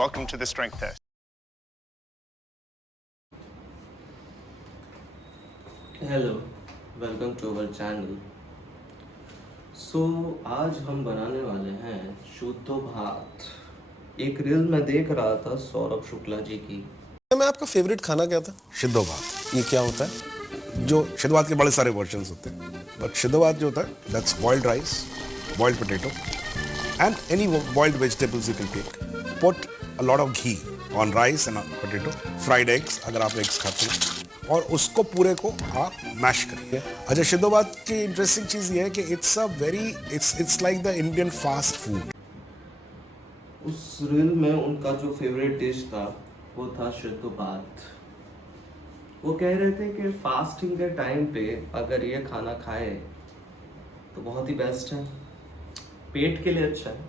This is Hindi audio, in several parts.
Welcome to the strength test. Hello, welcome to our channel. So आज हम बनाने वाले हैं शुद्ध भात। एक रील में देख रहा था सौरभ शुक्ला जी की। में आपका फेवरेट खाना क्या था? सिद्धो भात। ये क्या होता है? जो सिद्धो भात के बड़े सारे वर्जन्स होते हैं, बट सिद्धो भात जो होता है that's boiled rice, boiled potato and any boiled vegetables you can take. Put a lot of ghee on rice and potato, fried eggs अगर आप एग्स खाते हैं, और उसको पूरे को आप मैश करिए। अच्छा, सिद्धो भात की इंटरेस्टिंग चीज़ ये है कि it's like the Indian fast food. उस रील में उनका जो फेवरेट डिश था वो था शुद्ध भात। वो कह रहे थे कि फास्टिंग के टाइम पे अगर ये खाना खाए तो बहुत ही बेस्ट है, पेट के लिए अच्छा है,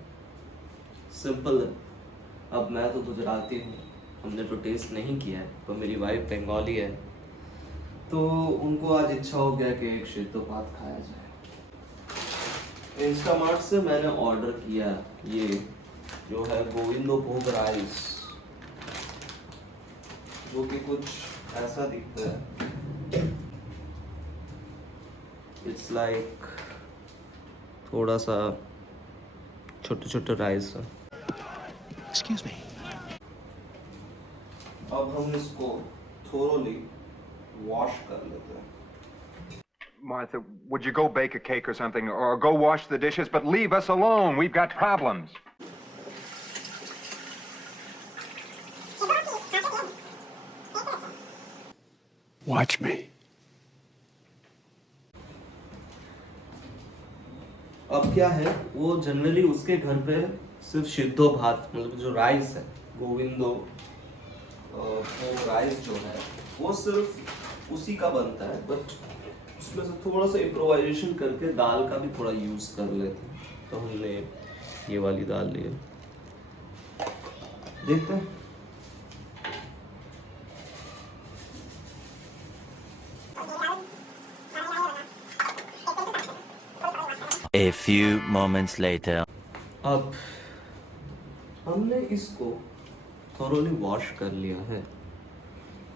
सिंपल है। अब मैं तो गुजराती हूँ, हमने तो टेस्ट नहीं किया है, तो मेरी वाइफ बंगाली है, तो उनको आज इच्छा हो गया कि एक शुद्ध भात खाया जाए। इंस्टामार्ट से मैंने ऑर्डर किया ये जो है गोविंदो भोग राइस, जो कि कुछ ऐसा दिखता है। इट्स लाइक थोड़ा सा छोटे छोटे राइस है। Excuse me. अब हम इसको थोरोली वॉश कर लेते हैं। Martha, would you go bake a cake or something, or go wash the dishes, but leave us alone. We've got problems. Watch me. अब क्या है, वो जनरली उसके घर पे सिर्फ सिद्धो भात, मतलब जो राइस है गोविंदो वो राइस जो है वो सिर्फ उसी का बनता है, बट उसमें से थोड़ा सा इम्प्रोवाइजेशन करके दाल का भी थोड़ा यूज कर लेते हैं। तो हमने ये वाली दाल ली है, देखते हैं। A few moments later. अब हमने इसको थोरोली वॉश कर लिया है,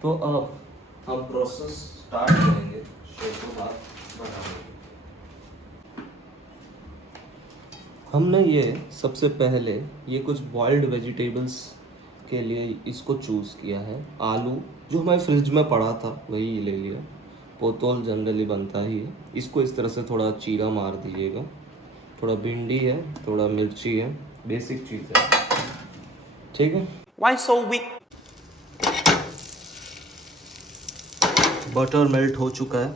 तो अब हम प्रोसेस स्टार्ट करेंगे शुद्ध भात बनाने की। हमने ये सबसे पहले ये कुछ बॉइल्ड वेजिटेबल्स के लिए इसको चूज़ किया है। आलू जो हमारे फ्रिज में पड़ा था वही ले लिया, पोतोल जनरली बनता ही है। इसको इस तरह से थोड़ा चीरा मार दीजिएगा। थोड़ा भिंडी है, थोड़ा मिर्ची है, बेसिक चीज़ है, ठीक है। Why so weak? Butter melt हो चुका है,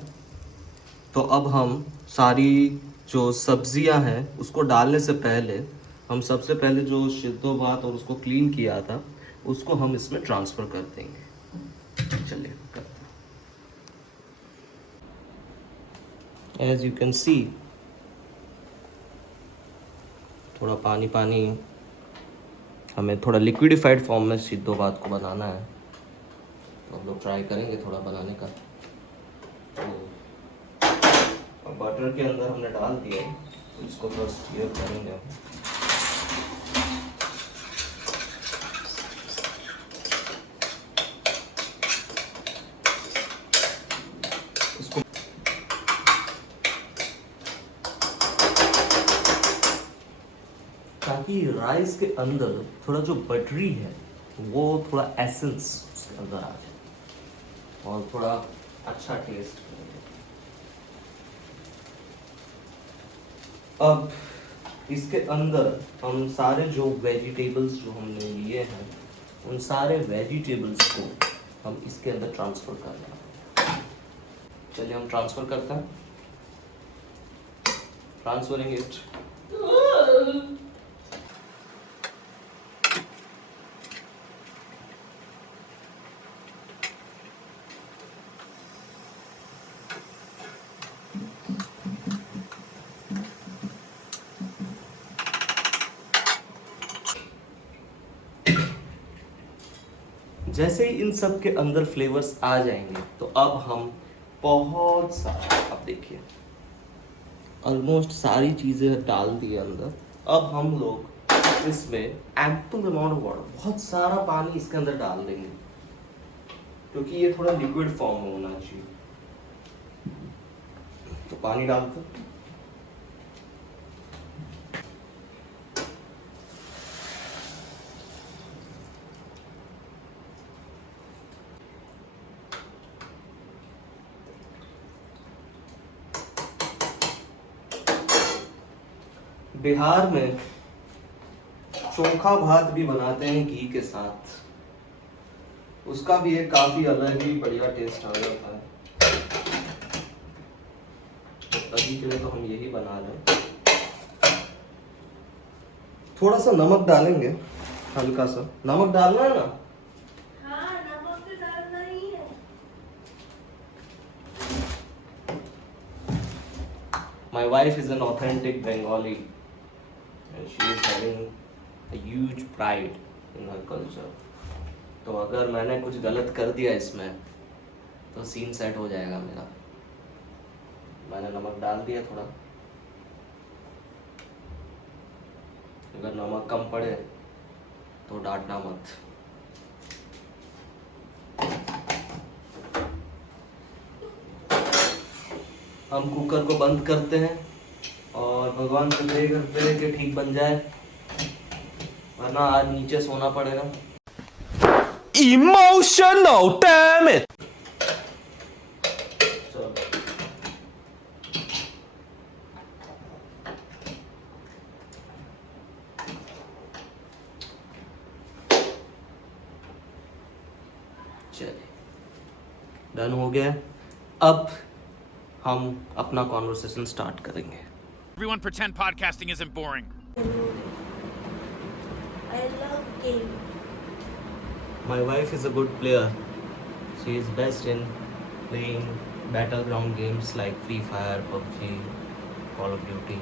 तो अब हम सारी जो सब्जियां हैं उसको डालने से पहले हम सबसे पहले जो सिद्धो भात और उसको क्लीन किया था उसको हम इसमें ट्रांसफ़र कर देंगे। चलिए करते हैं। एज यू कैन सी थोड़ा पानी पानी, हमें थोड़ा लिक्विडिफाइड फॉर्म में सिद्धो भात को बनाना है, तो हम लोग ट्राई करेंगे थोड़ा बनाने का। तो बटर के अंदर हमने डाल दिया, तो इसको फर्स्ट ये करेंगे। इसको ताकि राइस के अंदर थोड़ा जो बटरी है वो थोड़ा एसेंस उसके अंदर आ जाए और थोड़ा अच्छा टेस्ट करेंगे। अब इसके अंदर हम सारे जो वेजिटेबल्स जो हमने लिए हैं उन सारे वेजिटेबल्स को हम इसके अंदर ट्रांसफ़र करना है। चलिए हम ट्रांसफ़र करते हैं। Transferring it. जैसे ही इन सब के अंदर फ्लेवर्स आ जाएंगे तो अब हम बहुत सारा, अब देखिए ऑलमोस्ट सारी चीज़ें डाल दी अंदर। अब हम लोग इसमें एम्पल अमाउंट ऑफ वाटर, बहुत सारा पानी इसके अंदर डाल देंगे क्योंकि ये थोड़ा लिक्विड फॉर्म में होना चाहिए। तो पानी डालते बिहार में चोखा भात भी बनाते हैं घी के साथ, उसका भी एक काफी अलग ही बढ़िया टेस्ट आ जाता है। तो अभी के लिए तो हम यही बना रहे हैं। थोड़ा सा नमक डालेंगे, हल्का सा नमक डालना है ना। हाँ, नमक तो डालना ही है। My wife is an authentic Bengali and she is having a huge pride in her culture. तो अगर मैंने कुछ गलत कर दिया इसमें तो सीन सेट हो जाएगा मेरा। मैंने नमक डाल दिया थोड़ा, अगर नमक कम पड़े तो डांटना मत। हम कुकर को बंद करते हैं और भगवान से प्रे करते हैं कि ठीक बन जाए, वरना आज नीचे सोना पड़ेगा। Emotional damage. चलो चलिए, डन हो गया। अब हम अपना कॉन्वर्सेशन स्टार्ट करेंगे। Everyone pretend podcasting isn't boring. I love game. My wife is a good player. She is best in playing battleground games like Free Fire, PUBG, Call of Duty.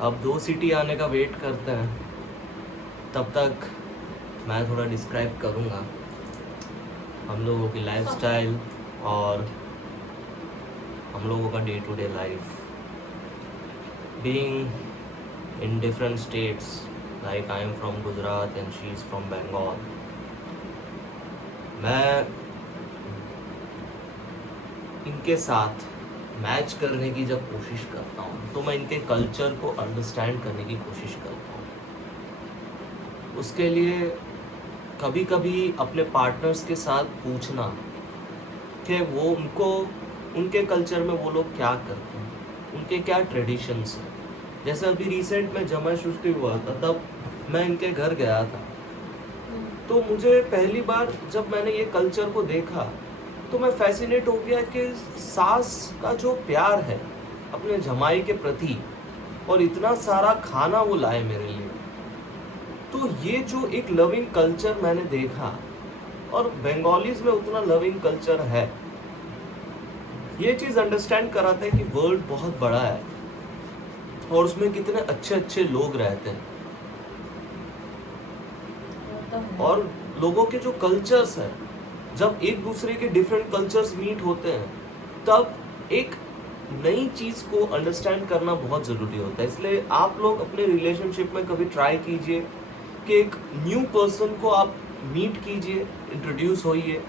अब 2 सीटी आने का वेट करते हैं, तब तक मैं थोड़ा डिस्क्राइब करूँगा हम लोगों की लाइफस्टाइल और हम लोगों का day to day life. Being in different states, like I am from Gujarat and she is from Bengal. मैं इनके साथ मैच करने की जब कोशिश करता हूँ तो मैं इनके कल्चर को अंडरस्टैंड करने की कोशिश करता हूँ। उसके लिए कभी कभी अपने पार्टनर्स के साथ पूछना कि वो उनके कल्चर में वो लोग क्या करते हैं, उनके क्या ट्रेडिशंस हैं। जैसे अभी रिसेंट में जन्माष्टमी हुआ था, तब मैं इनके घर गया था, तो मुझे पहली बार जब मैंने ये कल्चर को देखा तो मैं फैसिनेट हो गया कि सास का जो प्यार है अपने जमाई के प्रति और इतना सारा खाना वो लाए मेरे लिए। तो ये जो एक लविंग कल्चर मैंने देखा, और बंगालीज में उतना लविंग कल्चर है, ये चीज़ अंडरस्टैंड कराता है कि वर्ल्ड बहुत बड़ा है और उसमें कितने अच्छे अच्छे लोग रहते हैं। और लोगों के जो कल्चर्स हैं, जब एक दूसरे के डिफरेंट कल्चर्स मीट होते हैं तब एक नई चीज़ को अंडरस्टैंड करना बहुत ज़रूरी होता है। इसलिए आप लोग अपने रिलेशनशिप में कभी ट्राई कीजिए कि एक न्यू पर्सन को आप मीट कीजिए, इंट्रोड्यूस होइए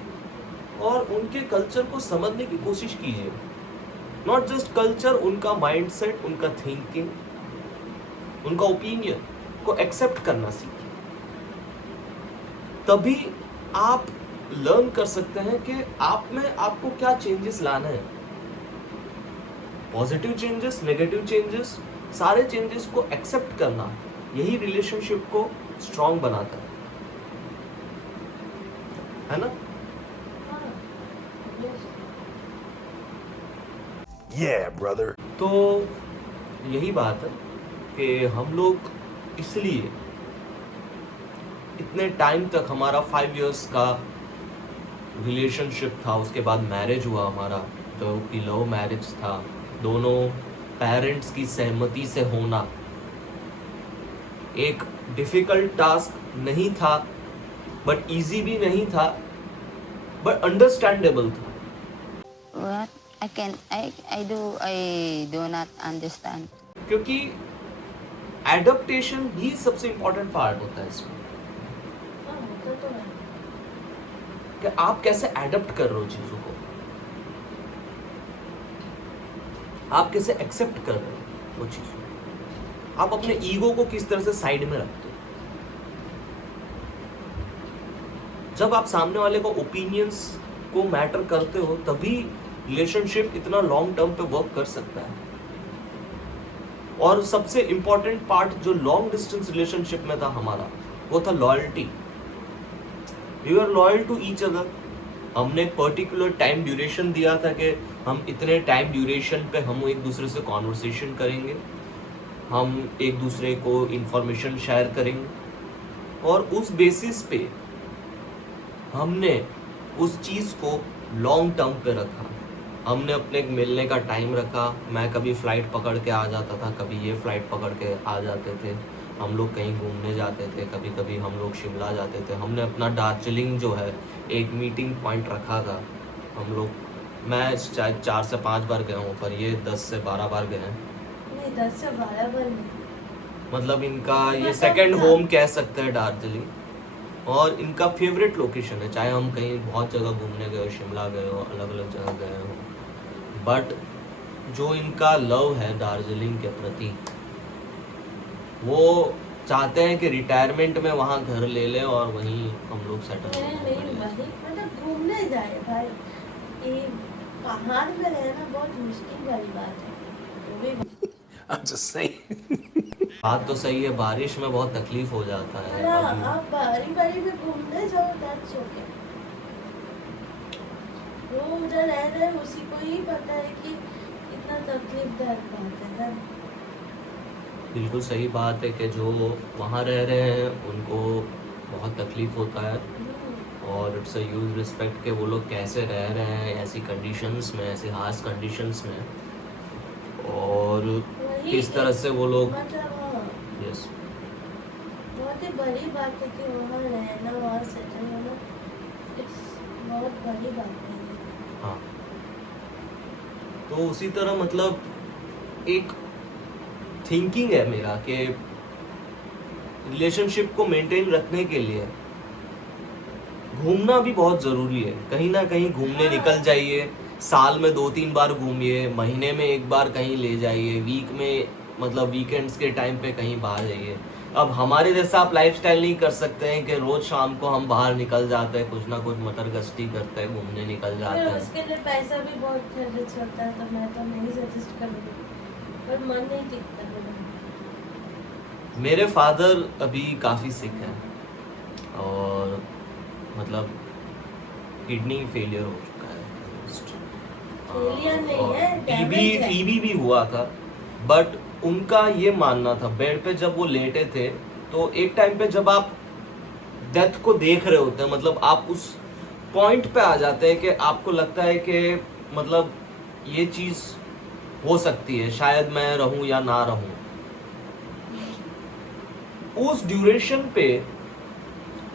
और उनके कल्चर को समझने की कोशिश कीजिए। नॉट जस्ट कल्चर, उनका माइंडसेट, उनका थिंकिंग, उनका ओपिनियन को एक्सेप्ट करना सीखिए। तभी आप लर्न कर सकते हैं कि आप में आपको क्या चेंजेस लाना है। पॉजिटिव चेंजेस, नेगेटिव चेंजेस, सारे चेंजेस को एक्सेप्ट करना, यही रिलेशनशिप को स्ट्रॉन्ग बनाता है ना? Yeah, brother. तो यही बात है कि हम लोग इसलिए इतने टाइम तक, हमारा 5 इयर्स का रिलेशनशिप था, उसके बाद मैरिज हुआ हमारा, तो कि लव मैरिज था, दोनों पेरेंट्स की सहमति से होना एक डिफ़िकल्ट टास्क नहीं था, बट इजी भी नहीं था, बट अंडरस्टैंडेबल था। I do not understand. क्योंकि एडप्टेशन ही सबसे इम्पोर्टेंट पार्ट होता है इसमें, हाँ होता तो है। कि आप कैसे एडप्ट कर रहे हो चीजों को, आप कैसे एक्सेप्ट कर रहे हो वो चीज, आप अपने ईगो को किस तरह से साइड में रखते हो। जब आप सामने वाले को ओपिनियंस को मैटर करते हो तभी रिलेशनशिप इतना लॉन्ग टर्म पे वर्क कर सकता है। और सबसे इंपॉर्टेंट पार्ट जो लॉन्ग डिस्टेंस रिलेशनशिप में था हमारा, वो था loyalty. We are loyal to each other. हमने एक पर्टिकुलर टाइम ड्यूरेशन दिया था कि हम इतने टाइम ड्यूरेशन पे हम एक दूसरे से कॉन्वर्सेशन करेंगे, हम एक दूसरे को इंफॉर्मेशन शेयर करेंगे, और उस बेसिस पे हमने उस चीज़ को लॉन्ग टर्म पे रखा। हमने अपने एक मिलने का टाइम रखा। मैं कभी फ़्लाइट पकड़ के आ जाता था, कभी ये फ़्लाइट पकड़ के आ जाते थे। हम लोग कहीं घूमने जाते थे, कभी कभी हम लोग शिमला जाते थे। हमने अपना दार्जिलिंग जो है एक मीटिंग पॉइंट रखा था। हम लोग, मैं शायद 4 से 5 बार गया हूँ, पर ये 10 से 12 बार गए हैं। नहीं 10 से 12 बार नहीं। मतलब इनका ये सेकंड होम कह सकते हैं दार्जिलिंग, और इनका फेवरेट लोकेशन है। चाहे हम कहीं बहुत जगह घूमने गए हो, शिमला गए हो, अलग अलग जगह गए हो, बट जो इनका लव है दार्जिलिंग के प्रति, वो चाहते हैं कि रिटायरमेंट में वहाँ घर ले ले और वहीं हम लोग सेटल हो। नहीं भाई, मतलब घूमने जाए भाई। ये पहाड़ में रहना बहुत मुश्किल वाली बात है। वो भी I'm just saying. बात तो सही है, बारिश में बहुत तकलीफ हो जाता है। अभी आप बारी बारी में घूमने जाओ, दैट्स ओके। वो उधर रह रहे हैं, उसी को ही पता है कि कितना तकलीफदायक बात है ना। बिल्कुल सही बात है कि जो वहाँ रह रहे हैं उनको बहुत तकलीफ होता है, और इट्स अ ह्यूज रिस्पेक्ट कि वो लोग कैसे रह रहे हैं ऐसी कंडीशंस में, ऐसे हार्श कंडीशंस में, और किस तरह से वो लोग। मतलब हाँ, यस, बहुत ही बड़ी बात है कि वहाँ रहना, वहाँ सेटल होना, इट्स बहुत बड़ी बात है। हाँ। तो उसी तरह मतलब एक थिंकिंग है मेरा कि रिलेशनशिप को मेंटेन रखने के लिए घूमना भी बहुत ज़रूरी है। कहीं ना कहीं घूमने निकल जाइए, साल में 2-3 बार घूमिए, महीने में 1 बार कहीं ले जाइए, वीक में मतलब वीकेंड्स के टाइम पे कहीं बाहर जाइए। अब हमारे जैसा आप लाइफस्टाइल नहीं कर सकते हैं कि रोज़ शाम को हम बाहर निकल जाते हैं, कुछ ना कुछ मटर गश्ती करते हैं, घूमने निकल जाते पर हैं। उसके लिए पैसा भी बहुत खर्च होता है, तो मैं तो नहीं सजेस्ट करूँगी, पर मन नहीं टिकता है। मेरे फादर अभी काफ़ी सिक हैं, और मतलब किडनी फेलियर हो चुका है। फेलियर नहीं है, टीबी डैमेज है। टीबी भी हुआ था, बट उनका ये मानना था, बेड पे जब वो लेटे थे तो एक टाइम पे जब आप डेथ को देख रहे होते हैं, मतलब आप उस पॉइंट पे आ जाते हैं कि आपको लगता है कि मतलब ये चीज़ हो सकती है, शायद मैं रहूं या ना रहूं। उस ड्यूरेशन पे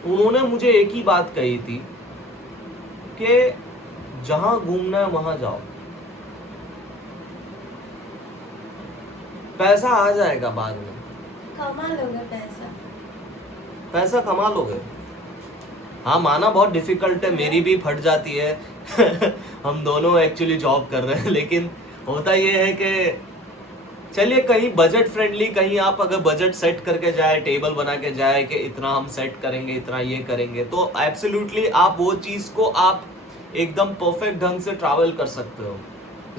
उन्होंने मुझे एक ही बात कही थी कि जहां घूमना है वहां जाओ, पैसा आ जाएगा बाद में, कमा लोगे पैसा। पैसा कमा लोगे। हाँ, माना बहुत डिफिकल्ट है, मेरी भी फट जाती है हम दोनों एक्चुअली जॉब कर रहे हैं, लेकिन होता ये है कि चलिए कहीं बजट फ्रेंडली, कहीं आप अगर बजट सेट करके जाए, टेबल बना के जाए कि इतना हम सेट करेंगे, इतना ये करेंगे, तो एब्सोल्युटली आप वो चीज़ को आप एकदम परफेक्ट ढंग से ट्रैवल कर सकते हो।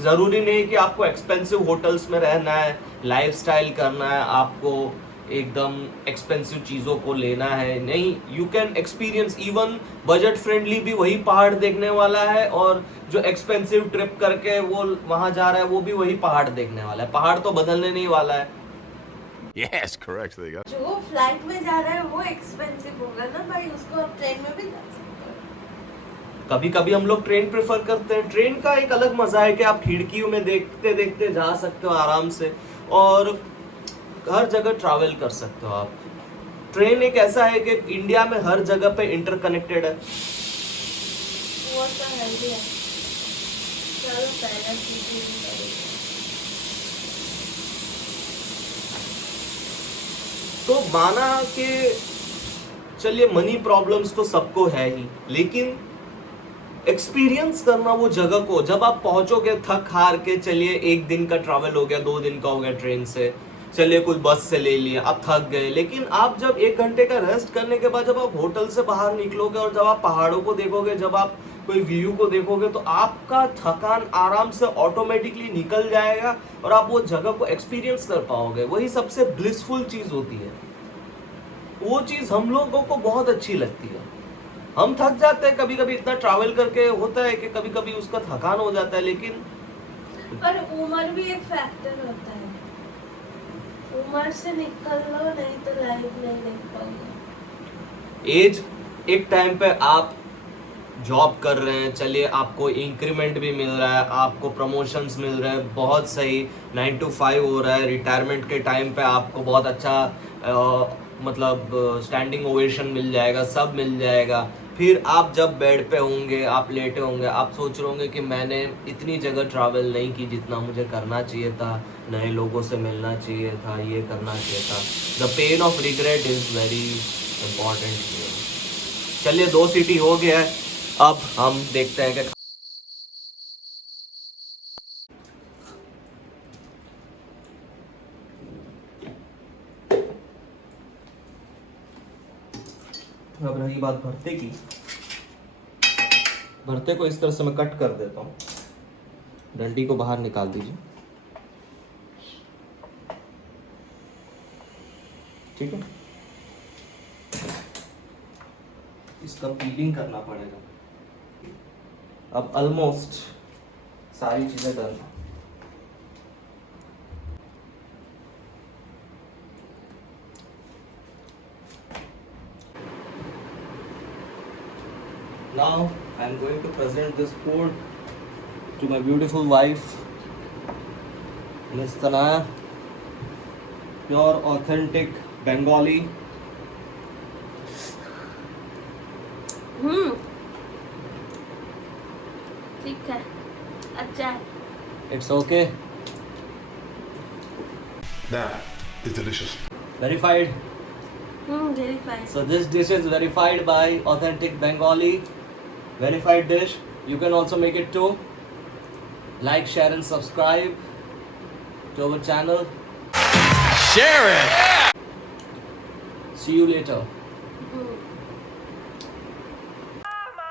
ज़रूरी नहीं कि आपको एक्सपेंसिव होटल्स में रहना है, लाइफस्टाइल करना है, आपको एकदम एक्सपेंसिव चीज़ों को लेना है। नहीं, you can experience even budget friendly भी वही पहाड़ देखने वाला है, और जो एक्सपेंसिव ट्रिप करके वो वहाँ जा रहा है वो भी वही पहाड़ देखने वाला है। पहाड़ तो बदलने नहीं वाला है। Yes, correct. There you go. जो फ्लाइट में जा रहा है वो एक्सपेंसिव होगा ना भाई, उसको आप ट्रेन में भी जा सकते हो। कभी कभी हम लोग ट्रेन प्रेफर करते हैं। ट्रेन का एक अलग मजा है कि आप खिड़कियों में देखते देखते जा सकते हो आराम से, और हर जगह ट्रैवल कर सकते हो आप। ट्रेन एक ऐसा है कि इंडिया में हर जगह पे इंटरकनेक्टेड है। वो तो है ही है। चलो पैराशूटिंग करेंगे। तो माना कि चलिए मनी प्रॉब्लम्स तो सबको है ही, लेकिन एक्सपीरियंस करना वो जगह को, जब आप पहुंचोगे थक हार के, चलिए 1 दिन का ट्रैवल हो गया, 2 दिन का हो गया ट्रेन से, चलिए कुछ बस से ले लिया, आप थक गए, लेकिन आप जब 1 घंटे का रेस्ट करने के बाद जब आप होटल से बाहर निकलोगे और जब आप पहाड़ों को देखोगे, जब आप कोई व्यू को देखोगे, तो आपका थकान आराम से ऑटोमेटिकली निकल जाएगा और आप वो जगह को एक्सपीरियंस कर पाओगे। वही सबसे ब्लिसफुल चीज होती है। वो चीज हम लोगों को बहुत अच्छी लगती है। हम थक जाते हैं कभी कभी, इतना ट्रैवल करके होता है कि कभी कभी उसका थकान हो जाता है, लेकिन पर उम्र भी एक फैक्टर होता है। उम्र से निकल लो, नहीं तो लाइफ नहीं देख पाओगे। एज, एक टाइम पे आप जॉब कर रहे हैं, चलिए आपको इंक्रीमेंट भी मिल रहा है, आपको प्रमोशंस मिल रहे हैं, बहुत सही, 9 to 5 हो रहा है, रिटायरमेंट के टाइम पे आपको बहुत अच्छा मतलब स्टैंडिंग ओवेशन मिल जाएगा, सब मिल जाएगा। फिर आप जब बेड पे होंगे, आप लेटे होंगे, आप सोच रहे होंगे कि मैंने इतनी जगह ट्रैवल नहीं की जितना मुझे करना चाहिए था, नए लोगों से मिलना चाहिए था, ये करना चाहिए था। The pain of regret is very important here. चलिए 2 सिटी हो गया है, अब हम देखते हैं कि अब रही बात भरते की। भरते को इस तरह से मैं कट कर देता हूँ, डंडी को बाहर निकाल दीजिए, ठीक है। इसका पीलिंग करना पड़ेगा। अब ऑलमोस्ट सारी चीजें done. Now I am going to present this food to my beautiful wife, Miss Tanaya. Pure authentic Bengali. ठीक है, अच्छा है। It's okay. That is delicious. Verified. very fine. So this dish is verified by Authentic Bengali. Verified dish. You can also make it too. Like, share and subscribe to our channel. Share it! See you later.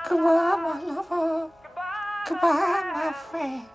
Goodbye, my lover. Goodbye, my friend.